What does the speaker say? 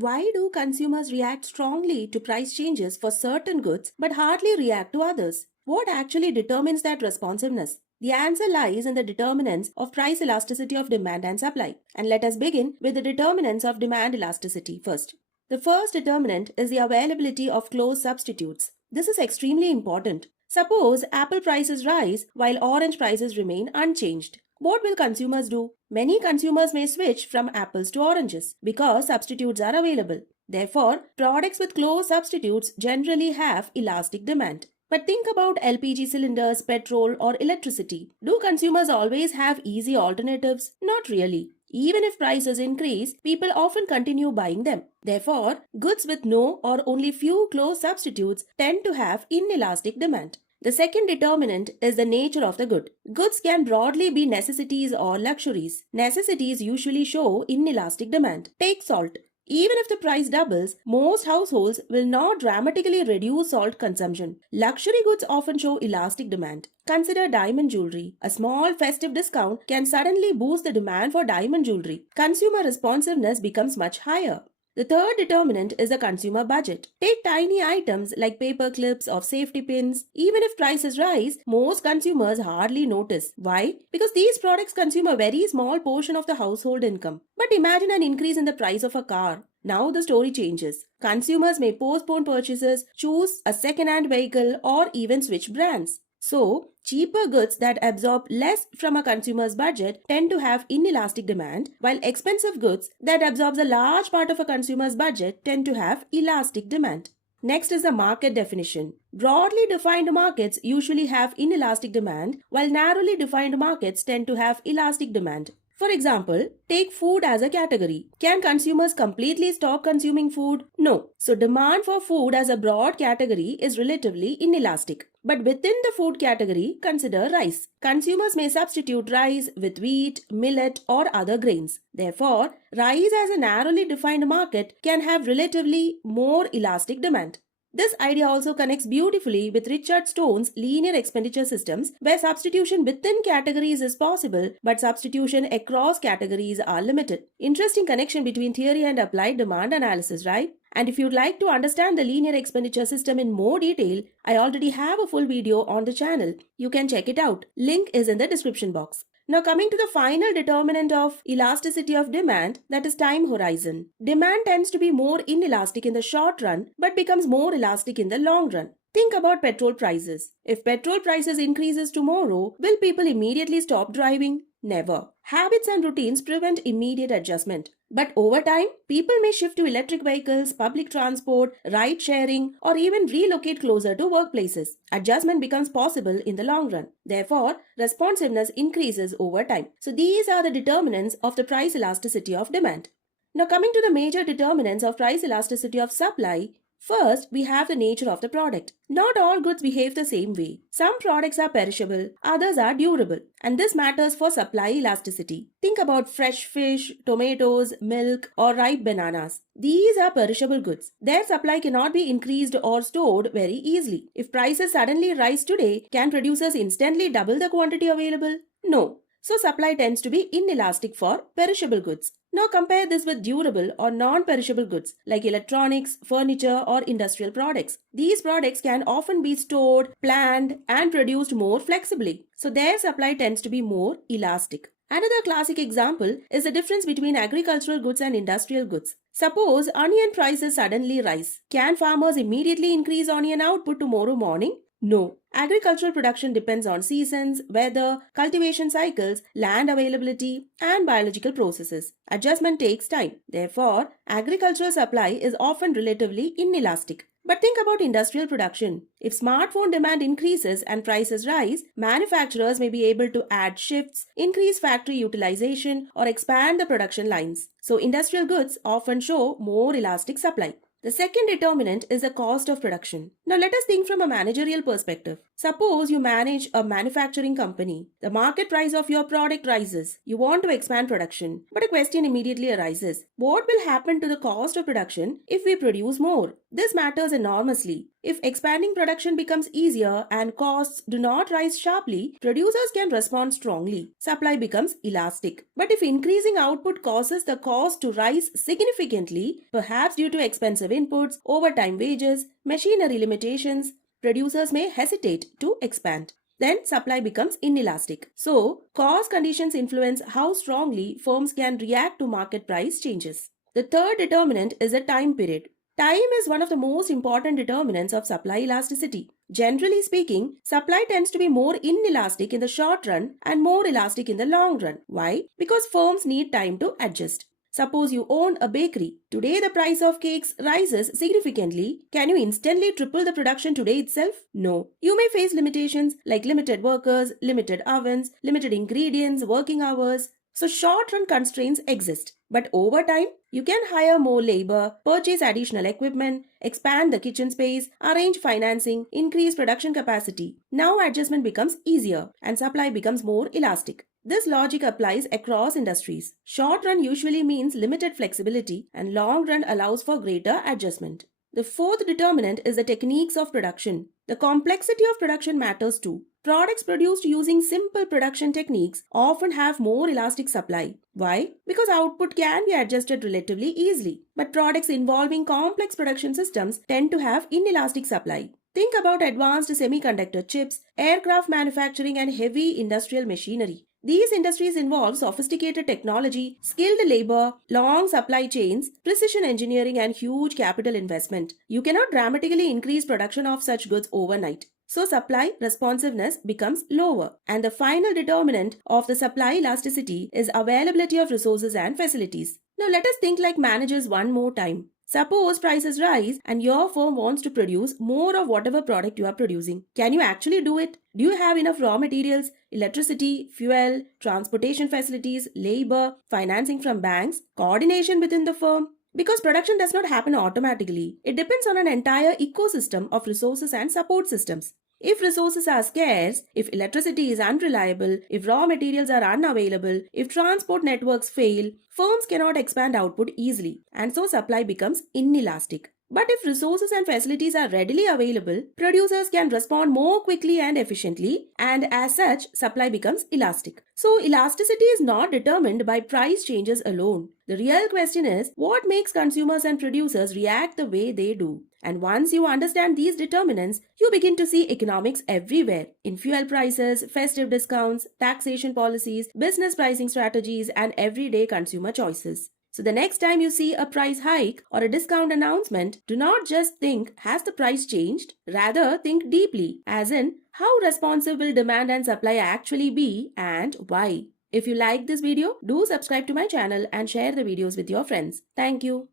Why do consumers react strongly to price changes for certain goods but hardly react to others? What actually determines that responsiveness? The answer lies in the determinants of price elasticity of demand and supply. And let us begin with the determinants of demand elasticity first. The first determinant is the availability of close substitutes. This is extremely important. Suppose apple prices rise while orange prices remain unchanged. What will consumers do? Many consumers may switch from apples to oranges because substitutes are available. Therefore, products with close substitutes generally have elastic demand. But think about LPG cylinders, petrol, or electricity. Do consumers always have easy alternatives? Not really. Even if prices increase, people often continue buying them. Therefore, goods with no or only few close substitutes tend to have inelastic demand. The second determinant is the nature of the good. Goods can broadly be necessities or luxuries. Necessities usually show inelastic demand. Take salt. Even if the price doubles, most households will not dramatically reduce salt consumption. Luxury goods often show elastic demand. Consider diamond jewelry. A small festive discount can suddenly boost the demand for diamond jewelry. Consumer responsiveness becomes much higher. The third determinant is the consumer budget. Take tiny items like paper clips or safety pins. Even if prices rise, most consumers hardly notice. Why? Because these products consume a very small portion of the household income. But imagine an increase in the price of a car. Now the story changes. Consumers may postpone purchases, choose a second-hand vehicle, or even switch brands. So, cheaper goods that absorb less from a consumer's budget tend to have inelastic demand, while expensive goods that absorb a large part of a consumer's budget tend to have elastic demand. Next is the market definition. Broadly defined markets usually have inelastic demand, while narrowly defined markets tend to have elastic demand. For example, take food as a category. Can consumers completely stop consuming food? No. So demand for food as a broad category is relatively inelastic. But within the food category, consider rice. Consumers may substitute rice with wheat, millet, or other grains. Therefore, rice as a narrowly defined market can have relatively more elastic demand. This idea also connects beautifully with Richard Stone's linear expenditure systems, where substitution within categories is possible, but substitution across categories are limited. Interesting connection between theory and applied demand analysis, right? And if you'd like to understand the linear expenditure system in more detail, I already have a full video on the channel. You can check it out. Link is in the description box. Now coming to the final determinant of elasticity of demand, that is time horizon. Demand tends to be more inelastic in the short run but becomes more elastic in the long run. Think about petrol prices. If petrol prices increases tomorrow, will people immediately stop driving? Never. Habits and routines prevent immediate adjustment. But over time, people may shift to electric vehicles, public transport, ride sharing, or even relocate closer to workplaces. Adjustment becomes possible in the long run. Therefore, responsiveness increases over time. So these are the determinants of the price elasticity of demand. Now coming to the major determinants of price elasticity of supply, first, we have the nature of the product. Not all goods behave the same way. Some products are perishable, others are durable, and this matters for supply elasticity. Think about fresh fish, tomatoes, milk, or ripe bananas. These are perishable goods. Their supply cannot be increased or stored very easily. If prices suddenly rise today, can producers instantly double the quantity available? No. So supply tends to be inelastic for perishable goods. Now compare this with durable or non-perishable goods like electronics, furniture, or industrial products. These products can often be stored, planned, and produced more flexibly. So their supply tends to be more elastic. Another classic example is the difference between agricultural goods and industrial goods. Suppose onion prices suddenly rise. Can farmers immediately increase onion output tomorrow morning? No. Agricultural production depends on seasons, weather, cultivation cycles, land availability, and biological processes. Adjustment takes time. Therefore, agricultural supply is often relatively inelastic. But think about industrial production. If smartphone demand increases and prices rise, manufacturers may be able to add shifts, increase factory utilization, or expand the production lines. So industrial goods often show more elastic supply. The second determinant is the cost of production. Now let us think from a managerial perspective. Suppose you manage a manufacturing company. The market price of your product rises. You want to expand production. But a question immediately arises. What will happen to the cost of production if we produce more? This matters enormously. If expanding production becomes easier and costs do not rise sharply, producers can respond strongly. Supply becomes elastic. But if increasing output causes the cost to rise significantly, perhaps due to expensive inputs, overtime wages, machinery limitations, producers may hesitate to expand. Then supply becomes inelastic. So, cost conditions influence how strongly firms can react to market price changes. The third determinant is the time period. Time is one of the most important determinants of supply elasticity. Generally speaking, supply tends to be more inelastic in the short run and more elastic in the long run. Why? Because firms need time to adjust. Suppose you own a bakery. Today the price of cakes rises significantly. Can you instantly triple the production today itself? No. You may face limitations like limited workers, limited ovens, limited ingredients, working hours. So short-run constraints exist. But over time, you can hire more labor, purchase additional equipment, expand the kitchen space, arrange financing, increase production capacity. Now adjustment becomes easier and supply becomes more elastic. This logic applies across industries. Short run usually means limited flexibility and long run allows for greater adjustment. The fourth determinant is the techniques of production. The complexity of production matters too. Products produced using simple production techniques often have more elastic supply. Why? Because output can be adjusted relatively easily. But products involving complex production systems tend to have inelastic supply. Think about advanced semiconductor chips, aircraft manufacturing, and heavy industrial machinery. These industries involve sophisticated technology, skilled labor, long supply chains, precision engineering, and huge capital investment. You cannot dramatically increase production of such goods overnight. So supply responsiveness becomes lower. And the final determinant of the supply elasticity is availability of resources and facilities. Now let us think like managers one more time. Suppose prices rise and your firm wants to produce more of whatever product you are producing. Can you actually do it? Do you have enough raw materials, electricity, fuel, transportation facilities, labor, financing from banks, coordination within the firm? Because production does not happen automatically. It depends on an entire ecosystem of resources and support systems. If resources are scarce, if electricity is unreliable, if raw materials are unavailable, if transport networks fail, firms cannot expand output easily and so supply becomes inelastic. But if resources and facilities are readily available, producers can respond more quickly and efficiently, and as such, supply becomes elastic. So, elasticity is not determined by price changes alone. The real question is what makes consumers and producers react the way they do. And once you understand these determinants, you begin to see economics everywhere in fuel prices, festive discounts, taxation policies, business pricing strategies, and everyday consumer choices. So the next time you see a price hike or a discount announcement, do not just think, has the price changed? Rather, think deeply, as in, how responsive will demand and supply actually be and why? If you like this video, do subscribe to my channel and share the videos with your friends. Thank you.